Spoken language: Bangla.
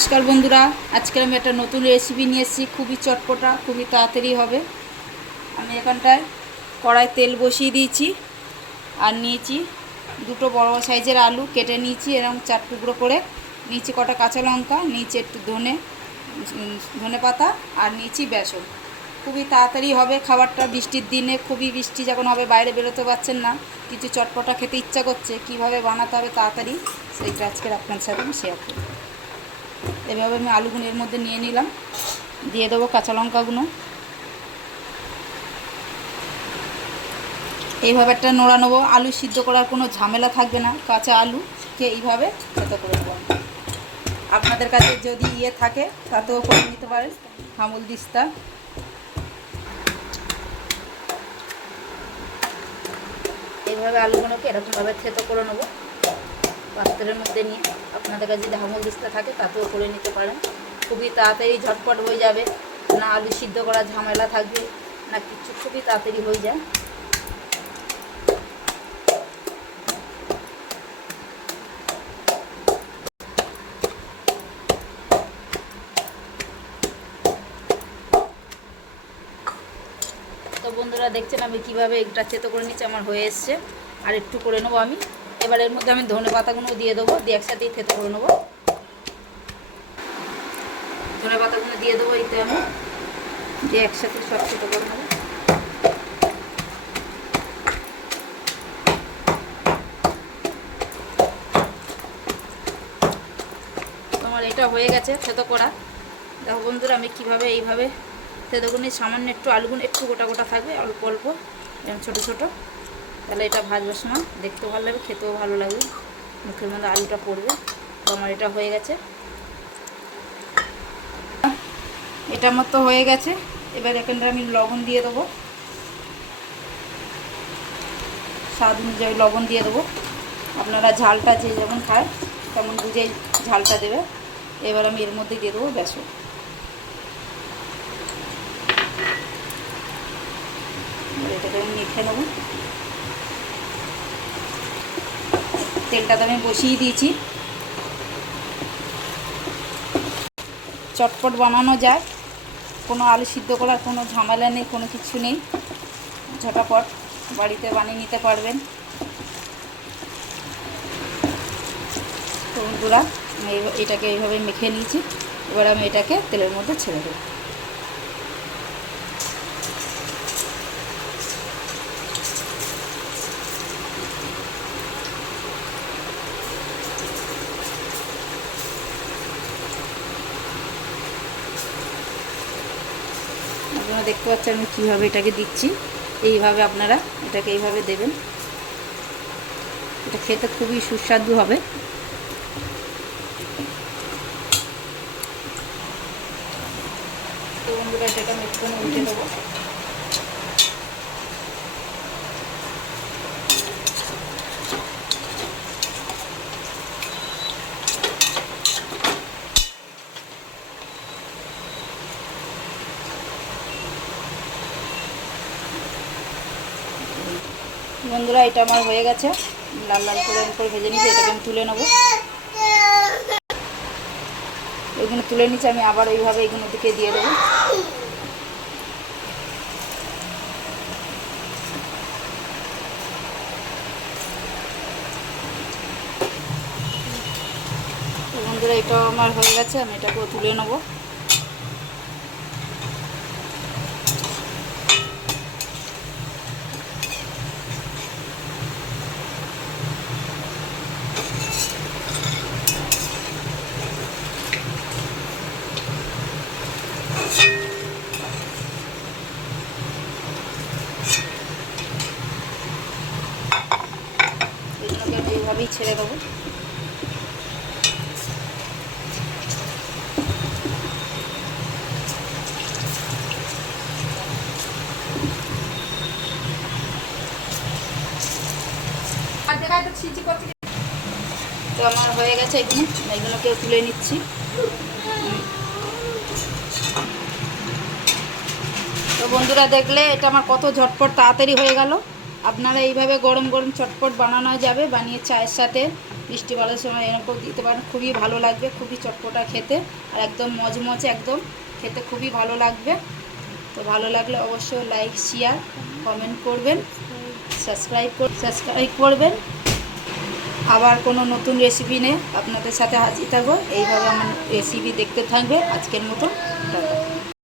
নমস্কার বন্ধুরা, আজকে আমি একটা নতুন রেসিপি নিয়ে এসেছি। খুবই চটপটা, খুবই তাড়াতাড়ি হবে। আমি এখানটায় কড়াই তেল বসিয়ে দিয়েছি আর নিয়েছি দুটো বড় সাইজের আলু কেটে নিয়েছি, এরকম 4 টুকরো করে নিয়েছি। কটা কাঁচা লঙ্কা নিয়েছি, একটু ধনে পাতা আর নিয়েছি বেসন। খুবই তাড়াতাড়ি হবে খাবারটা। বৃষ্টির দিনে খুবই বৃষ্টি যখন হবে, বাইরে বেরোতে পারছেন না, কিছু চটপটা খেতে ইচ্ছা করছে, কিভাবে বানাতে হবে তাড়াতাড়ি সেইটা আজকে আপনার সাথে আমি শেয়ার করব। এভাবে আমি আলুগুলো এর মধ্যে নিয়ে নিলাম, দিয়ে দেবো কাঁচা লঙ্কাগুলো। এইভাবে একটা নোড়া নেবো। আলু সিদ্ধ করার কোনো ঝামেলা থাকবে না, কাঁচা আলুকে এইভাবে সেদ্ধ করে দেবো। আপনাদের কাছে যদি থাকে তাতেও করে নিতে পারেন, হামুল দিস্তা। এইভাবে আলুগুলোকে এরকমভাবে থেতো করে নেবো পাত্রের মধ্যে নিয়ে। আপনাদের কাছে যদি হামুল দিস্তা থাকে তাতেও করে নিতে পারেন। খুবই তাড়াতাড়ি ঝটপট হয়ে যাবে, না আলু সিদ্ধ করার ঝামেলা থাকবে না কিছু, খুবই তাড়াতাড়ি হয়ে যায়। তো বন্ধুরা দেখছেন আমি কিভাবে একটা থেতো করে নিচ্ছি, আমার হয়ে এসছে। আর একটু করে নেবো আমি। এবার এর মধ্যে আমি ধনে পাতাগুলো দিয়ে দেবো, দিয়ে একসাথেই থেতো করে নেবো। ধনে পাতাগুলো দিয়ে দেবো এতে আমি, দিয়ে একসাথে সব থেতো করে নেবো। তোমার এটা হয়ে গেছে থেতো করা। দেখো বন্ধুরা আমি কীভাবে এইভাবে থেতো করে নিই। সামান্য একটু আলুগুলো একটু গোটা গোটা থাকবে, অল্প অল্প যেমন ছোটো ছোটো, তাহলে এটা ভাজবার সময় দেখতেও ভালো লাগবে, খেতেও ভালো লাগবে, মুখের মধ্যে আলুটা পড়বে। তো আমার এটা হয়ে গেছে, এটা আমার তো হয়ে গেছে। এবার এখানটা আমি লবণ দিয়ে দেবো, স্বাদ অনুযায়ী লবণ দিয়ে দেবো। আপনারা ঝালটা যে যেমন খায় তেমন বুঝেই ঝালটা দেবে। এবার আমি এর মধ্যে দিয়ে দেবো বেসন। এটাকে আমি মেখে নেব। তেলটাতে আমি বসিয়ে দিয়েছি। চটপট বানানো যায়, কোনো আলু সিদ্ধ করার কোনো ঝামেলা নেই, কোনো কিছু নেই। ঝটাপট বাড়িতে বানিয়ে নিতে পারবেন। তো বন্ধুরা আমি এটাকে এইভাবে মেখে নিয়েছি। এবার আমি এটাকে তেলের মধ্যে ছেড়ে দেবো। আপনারা দেখতে পাচ্ছেন আমি কীভাবে এটাকে দিচ্ছি। এইভাবে আপনারা এটাকে এইভাবে দেবেন, এটা খেতে খুবই সুস্বাদু হবে। তো বন্ধুরা এটাকে আমি একটু উল্টে দেবো। বন্ধুরা এটা আমার হয়ে গেছে, লাল লাল করে ভেজে নিচ্ছি। এটাকে আমি তুলে নেবো। এইগুলো তুলে নিচ্ছি আমি, আবার এইভাবে এইগুলো দিকে দিয়ে দেবো। বন্ধুরা এটাও আমার হয়ে গেছে, আমি এটাকেও তুলে নেবো। এগুলোকে আমি এইভাবেই ছেড়ে দেবো। তো আমার হয়ে গেছে এইগুলোকেও তুলে নিচ্ছি। তো বন্ধুরা দেখলে এটা আমার কত ঝটপট তাড়াতাড়ি হয়ে গেল। আপনারা এইভাবে গরম গরম চটপট বানানো যাবে, বানিয়ে চায়ের সাথে বৃষ্টি ভালোর সময় এরকম দিতে পারেন, খুবই ভালো লাগবে, খুবই চটপটা খেতে আর একদম মজমচে, একদম খেতে খুবই ভালো লাগবে। তো ভালো লাগলে অবশ্যই লাইক শেয়ার কমেন্ট করবেন, সাবস্ক্রাইব করবেন। আবার কোনো নতুন রেসিপি নিয়ে আপনাদের সাথে হাজির থাকবো। এইভাবে আমার রেসিপি দেখতে থাকবে। আজকের মতো টাটা।